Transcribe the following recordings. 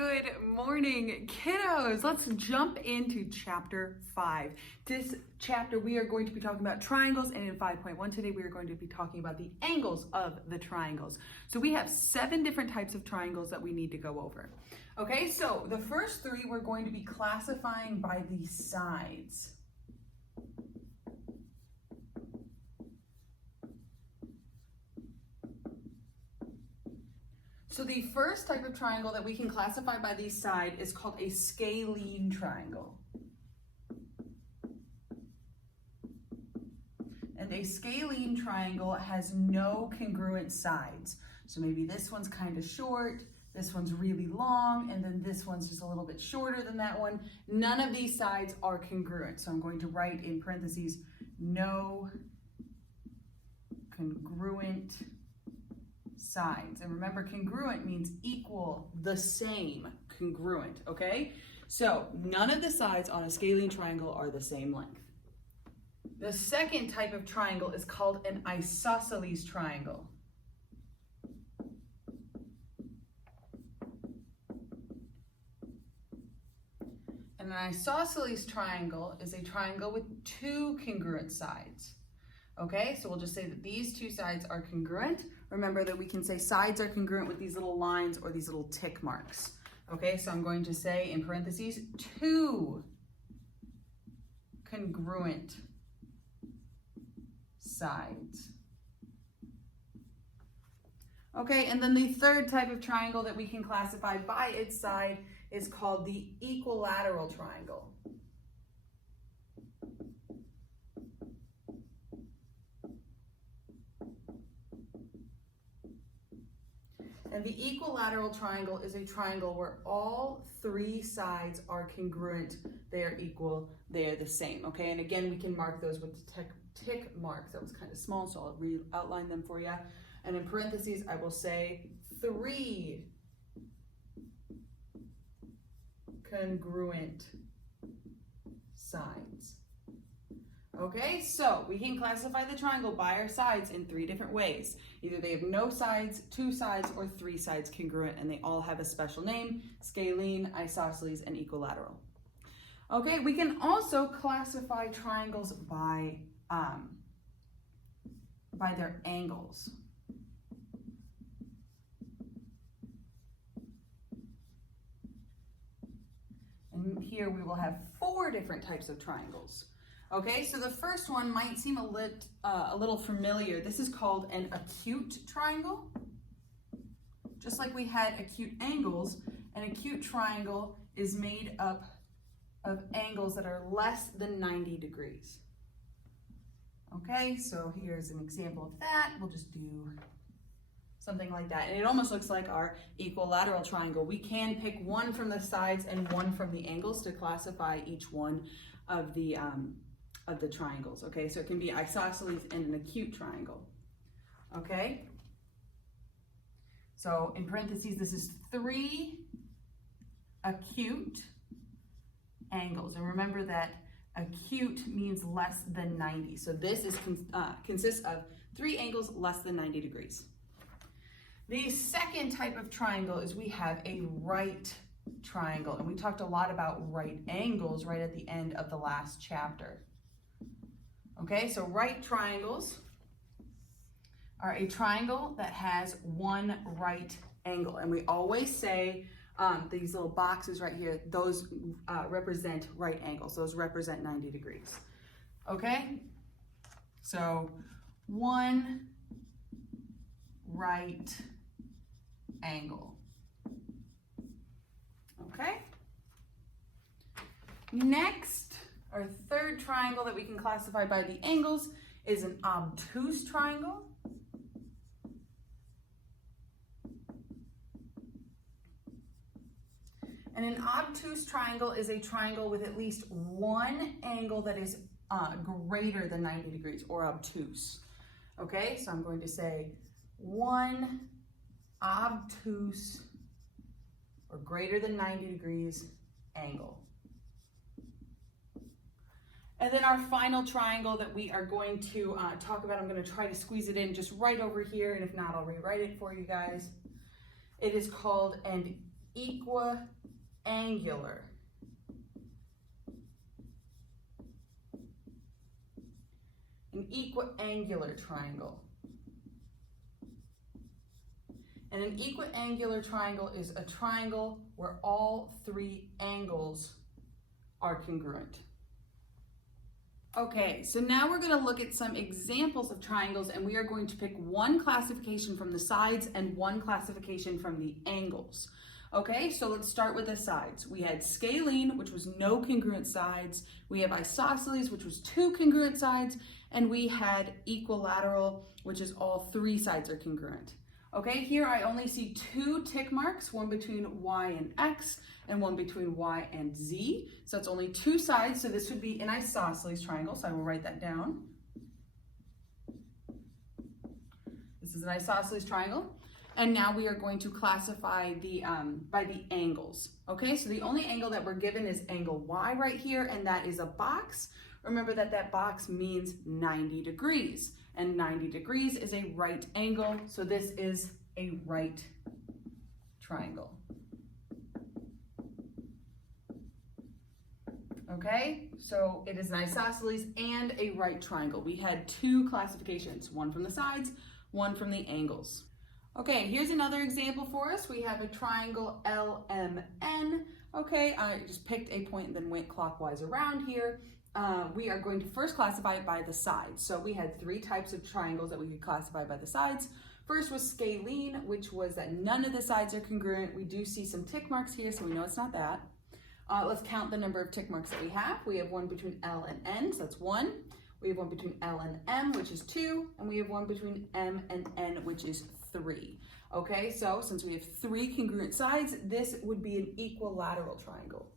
Good morning, kiddos. Let's jump into chapter 5. This chapter we are going to be talking about triangles, and in 5.1 today we are going to be talking about the angles of the triangles. So we have 7 different types of triangles that we need to go over. Okay, so the first 3 we're going to be classifying by the sides. So the first type of triangle that we can classify by the side is called a scalene triangle. And a scalene triangle has no congruent sides. So maybe this one's kind of short, this one's really long, and then this one's just a little bit shorter than that one. None of these sides are congruent. So I'm going to write in parentheses, no congruent sides. And remember, congruent means equal, the same, congruent, okay? So none of the sides on a scalene triangle are the same length. The second type of triangle is called an isosceles triangle. And an isosceles triangle is a triangle with 2 congruent sides. Okay, so we'll just say that these 2 sides are congruent. Remember that we can say sides are congruent with these little lines or these little tick marks. Okay, so I'm going to say in parentheses 2 congruent sides. Okay, and then the third type of triangle that we can classify by its side is called the equilateral triangle. And the equilateral triangle is a triangle where all 3 sides are congruent, they are equal, they are the same, okay? And again, we can mark those with tick marks. That was kind of small, so I'll outline them for you. And in parentheses, I will say 3 congruent sides. Okay, so we can classify the triangle by our sides in 3 different ways. Either they have no sides, 2 sides, or 3 sides congruent, and they all have a special name: scalene, isosceles, and equilateral. Okay, we can also classify triangles by their angles. And here we will have 4 different types of triangles. Okay, so the first one might seem a little familiar. This is called an acute triangle. Just like we had acute angles, an acute triangle is made up of angles that are less than 90 degrees. Okay, so here's an example of that. We'll just do something like that. And it almost looks like our equilateral triangle. We can pick one from the sides and one from the angles to classify each one of the triangles, okay? So it can be isosceles and an acute triangle, okay? So in parentheses, this is 3 acute angles. And remember that acute means less than 90. So this is consists of 3 angles less than 90 degrees. The second type of triangle is we have a right triangle. And we talked a lot about right angles right at the end of the last chapter. Okay, so right triangles are a triangle that has 1 right angle. And we always say these little boxes right here, those represent right angles. Those represent 90 degrees. Okay, so 1 right angle. Okay, next, our third triangle that we can classify by the angles is an obtuse triangle. And an obtuse triangle is a triangle with at least 1 angle that is greater than 90 degrees, or obtuse. Okay, so I'm going to say 1 obtuse or greater than 90 degrees angle. And then our final triangle that we are going to talk about, I'm going to try to squeeze it in just right over here, and if not, I'll rewrite it for you guys. It is called an equiangular. An equiangular triangle. And an equiangular triangle is a triangle where all three angles are congruent. Okay, so now we're going to look at some examples of triangles, and we are going to pick one classification from the sides and one classification from the angles. Okay, so let's start with the sides. We had scalene, which was no congruent sides. We have isosceles, which was two congruent sides. And we had equilateral, which is all three sides are congruent. Okay, here I only see two tick marks, one between y and x and one between y and z. So it's only two sides, so this would be an isosceles triangle, so I will write that down. This is an isosceles triangle. And now we are going to classify the by the angles. Okay, so the only angle that we're given is angle y right here, and that is a box. Remember that that box means 90 degrees, and 90 degrees is a right angle, so this is a right triangle. Okay, so it is an isosceles and a right triangle. We had two classifications, one from the sides, one from the angles. Okay, here's another example for us. We have a triangle LMN. Okay, I just picked a point and then went clockwise around here. We are going to first classify it by the sides. So we had three types of triangles that we could classify by the sides. First was scalene, which was that none of the sides are congruent. We do see some tick marks here, so we know it's not that. Let's count the number of tick marks that we have. We have one between L and N, so that's one. We have one between L and M, which is 2, and we have one between M and N, which is 3. Okay, so since we have three congruent sides, this would be an equilateral triangle.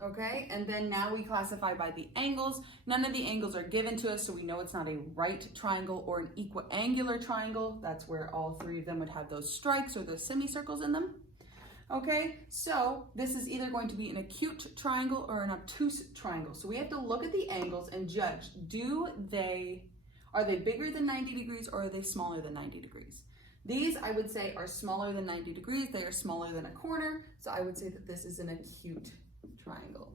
Okay, and then now we classify by the angles. None of the angles are given to us, so we know it's not a right triangle or an equiangular triangle. That's where all three of them would have those strikes or those semicircles in them. Okay, so this is either going to be an acute triangle or an obtuse triangle. So we have to look at the angles and judge, are they bigger than 90 degrees or are they smaller than 90 degrees? These, I would say, are smaller than 90 degrees. They are smaller than a corner, so I would say that this is an acute triangle.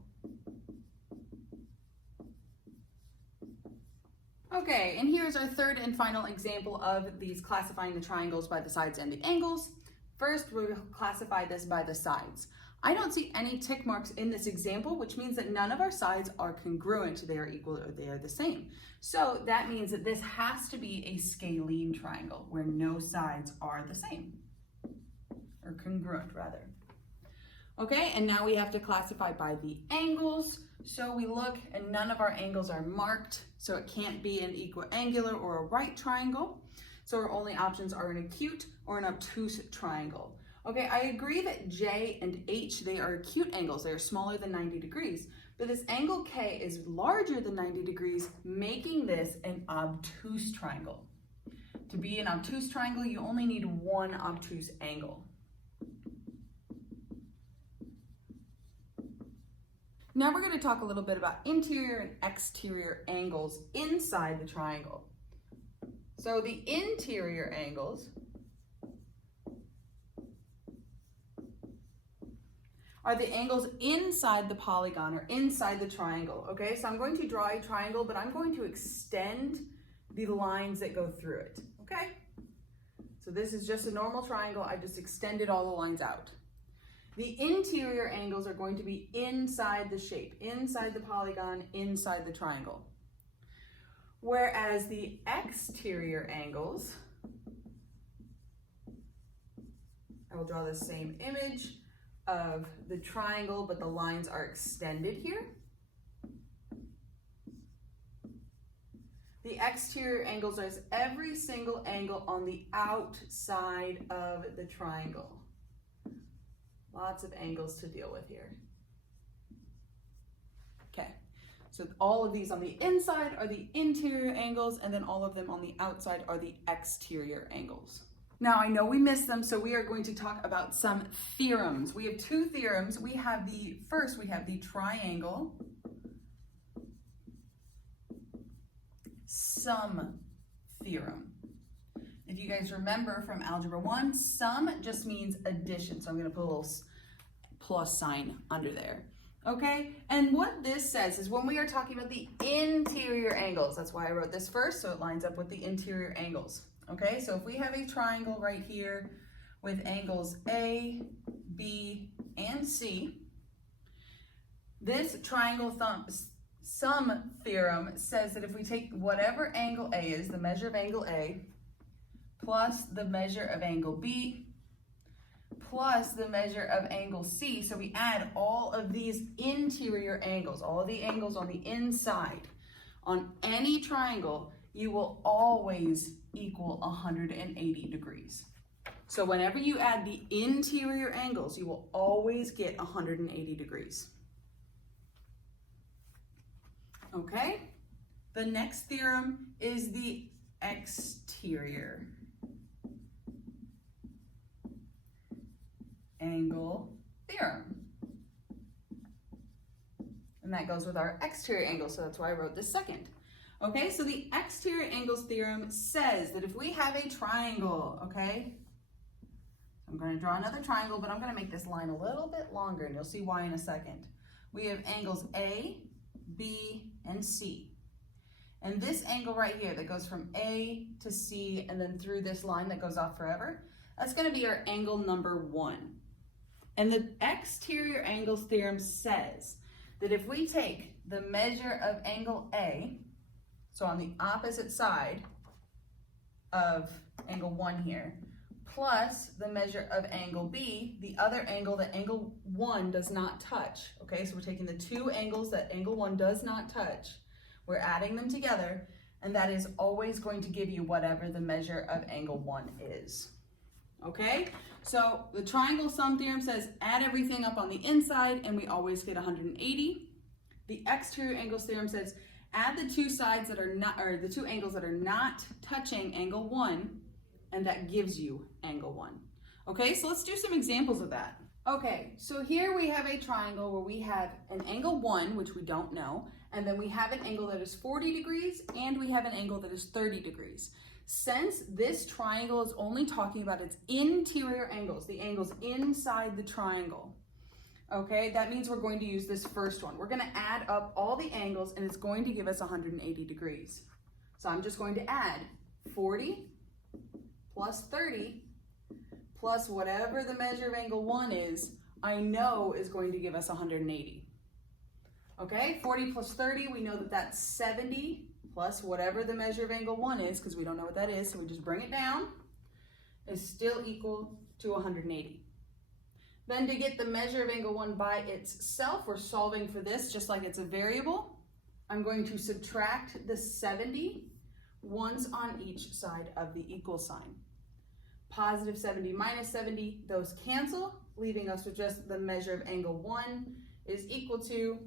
Okay, and here's our third and final example of these classifying the triangles by the sides and the angles. First, we'll classify this by the sides. I don't see any tick marks in this example, which means that none of our sides are congruent. They are equal or they are the same. So that means that this has to be a scalene triangle where no sides are the same, or congruent rather. Okay, and now we have to classify by the angles. So we look and none of our angles are marked, so it can't be an equiangular or a right triangle. So our only options are an acute or an obtuse triangle. Okay, I agree that J and H, they are acute angles. They are smaller than 90 degrees. But this angle K is larger than 90 degrees, making this an obtuse triangle. To be an obtuse triangle, you only need one obtuse angle. Now we're going to talk a little bit about interior and exterior angles inside the triangle. So the interior angles are the angles inside the polygon or inside the triangle. Okay, so I'm going to draw a triangle, but I'm going to extend the lines that go through it. Okay, so this is just a normal triangle. I just extended all the lines out. The interior angles are going to be inside the shape, inside the polygon, inside the triangle. Whereas the exterior angles, I will draw the same image of the triangle, but the lines are extended here. The exterior angles are every single angle on the outside of the triangle. Lots of angles to deal with here. Okay, so all of these on the inside are the interior angles, and then all of them on the outside are the exterior angles. Now, I know we missed them, so we are going to talk about some theorems. We have two theorems. We have the triangle sum theorem. The If you guys remember from Algebra 1, sum just means addition. So I'm going to put a little plus sign under there. Okay, and what this says is when we are talking about the interior angles, that's why I wrote this first, so it lines up with the interior angles. Okay, so if we have a triangle right here with angles A, B, and C, this triangle sum theorem says that if we take whatever angle A is, the measure of angle A, plus the measure of angle B, plus the measure of angle C, so we add all of these interior angles, all of the angles on the inside, on any triangle, you will always equal 180 degrees. So whenever you add the interior angles, you will always get 180 degrees. Okay, the next theorem is the exterior angle theorem. And that goes with our exterior angle, so that's why I wrote this second. Okay, so the exterior angles theorem says that if we have a triangle, okay, I'm going to draw another triangle, but I'm going to make this line a little bit longer, and you'll see why in a second. We have angles A, B, and C. And this angle right here that goes from A to C and then through this line that goes off forever, that's going to be our angle number 1. And the exterior angles theorem says that if we take the measure of angle A, so on the opposite side of angle 1 here, plus the measure of angle B, the other angle that angle 1 does not touch. Okay, so we're taking the two angles that angle 1 does not touch, we're adding them together, and that is always going to give you whatever the measure of angle 1 is. Okay, so the triangle sum theorem says add everything up on the inside and we always get 180. The exterior angles theorem says add the two sides that are not, or the two angles that are not touching angle 1, and that gives you angle 1. Okay, so let's do some examples of that. Okay, so here we have a triangle where we have an angle 1, which we don't know, and then we have an angle that is 40 degrees, and we have an angle that is 30 degrees. Since this triangle is only talking about its interior angles, the angles inside the triangle, okay, that means we're going to use this first one. We're going to add up all the angles, and it's going to give us 180 degrees. So I'm just going to add 40 plus 30 plus whatever the measure of angle 1 is, I know is going to give us 180. Okay, 40 plus 30, we know that that's 70 plus whatever the measure of angle 1 is, because we don't know what that is, so we just bring it down, is still equal to 180. Then to get the measure of angle 1 by itself, we're solving for this just like it's a variable. I'm going to subtract the 70 once on each side of the equal sign. Positive 70 minus 70, those cancel, leaving us with just the measure of angle 1 is equal to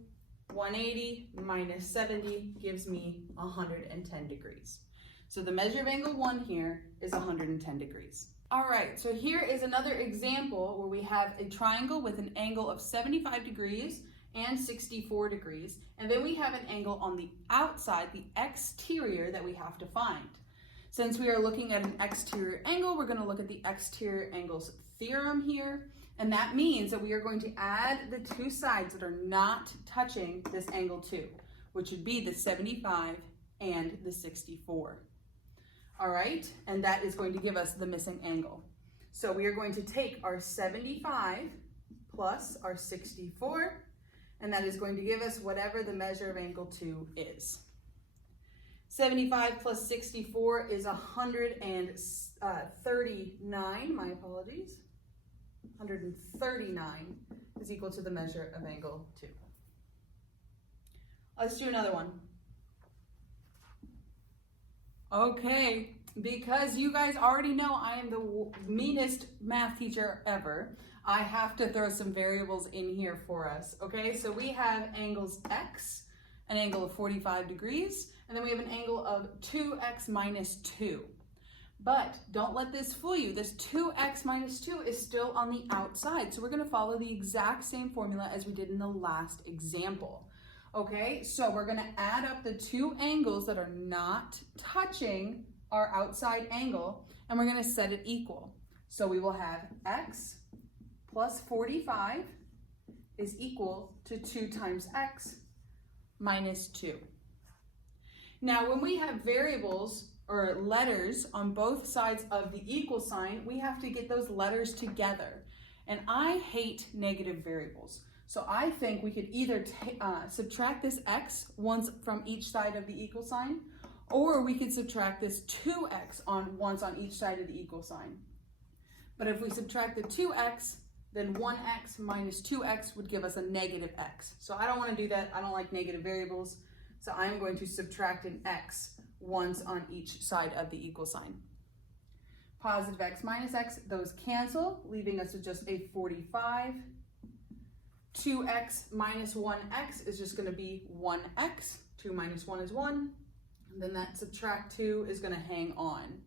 180 minus 70 gives me 110 degrees. So the measure of angle 1 here is 110 degrees. All right, so here is another example where we have a triangle with an angle of 75 degrees and 64 degrees, and then we have an angle on the outside, the exterior, that we have to find. Since we are looking at an exterior angle, we're going to look at the exterior angles theorem here, and that means that we are going to add the two sides that are not touching this angle 2, which would be the 75 and the 64. All right, and that is going to give us the missing angle. So we are going to take our 75 plus our 64, and that is going to give us whatever the measure of angle 2 is. 75 plus 64 is 139, my apologies. 139 is equal to the measure of angle 2. Let's do another one. Okay, because you guys already know I am the meanest math teacher ever, I have to throw some variables in here for us. Okay, so we have angles x, an angle of 45 degrees, and then we have an angle of 2x minus 2. But don't let this fool you. This 2x minus 2 is still on the outside, so we're going to follow the exact same formula as we did in the last example. Okay, so we're going to add up the two angles that are not touching our outside angle, and we're going to set it equal. So we will have x plus 45 is equal to 2 times x minus 2. Now, when we have variables or letters on both sides of the equal sign, we have to get those letters together. And I hate negative variables. So I think we could either subtract this x once from each side of the equal sign, or we could subtract this 2x once on each side of the equal sign. But if we subtract the 2x, then 1x minus 2x would give us a negative x. So I don't want to do that. I don't like negative variables. So I'm going to subtract an x once on each side of the equal sign. Positive x minus x, those cancel, leaving us with just a 45. 2x minus 1x is just going to be 1x. 2 minus 1 is 1. And then that subtract 2 is going to hang on.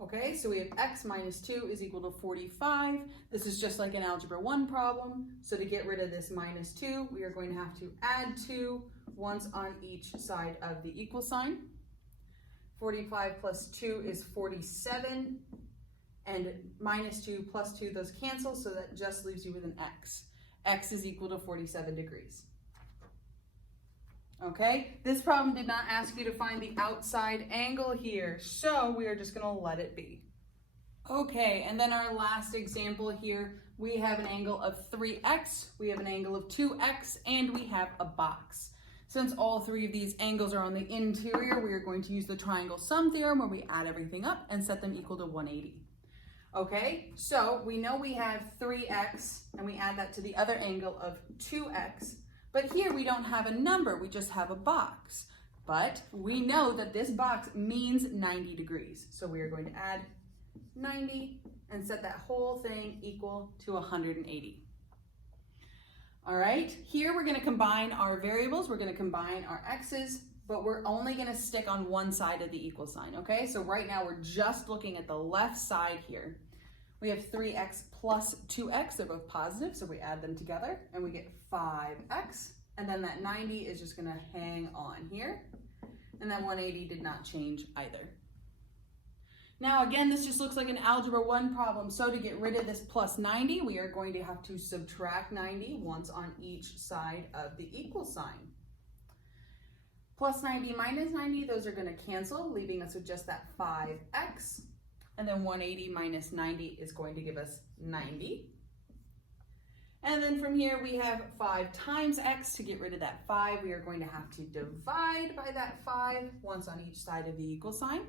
Okay, so we have x minus 2 is equal to 45. This is just like an algebra 1 problem. So to get rid of this minus 2, we are going to have to add 2 once on each side of the equal sign. 45 plus 2 is 47. And minus 2 plus 2, those cancel, so that just leaves you with an x. X is equal to 47 degrees. Okay, this problem did not ask you to find the outside angle here, so we are just going to let it be. Okay, and then our last example here, we have an angle of 3x, we have an angle of 2x, and we have a box. Since all three of these angles are on the interior, we are going to use the triangle sum theorem where we add everything up and set them equal to 180. Okay, so we know we have 3x, and we add that to the other angle of 2x. But here we don't have a number, we just have a box. But we know that this box means 90 degrees. So we are going to add 90 and set that whole thing equal to 180. All right, here we're going to combine our variables, we're going to combine our x's, but we're only going to stick on one side of the equal sign, okay? So right now we're just looking at the left side here. We have 3x plus 2x, they're both positive, so we add them together and we get 5x, and then that 90 is just going to hang on here, and that 180 did not change either. Now again, this just looks like an algebra 1 problem, so to get rid of this plus 90, we are going to have to subtract 90 once on each side of the equal sign. Plus 90 minus 90, those are going to cancel, leaving us with just that 5x. And then 180 minus 90 is going to give us 90. And then from here we have 5 times x. To get rid of that 5, we are going to have to divide by that 5 once on each side of the equal sign.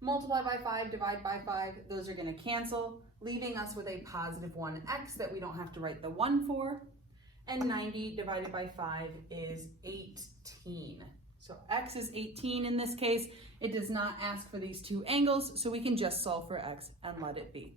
Multiply by 5, divide by 5, those are going to cancel, leaving us with a positive 1x that we don't have to write the 1 for. And 90 divided by 5 is 18. So x is 18 in this case. It does not ask for these two angles, so we can just solve for x and let it be.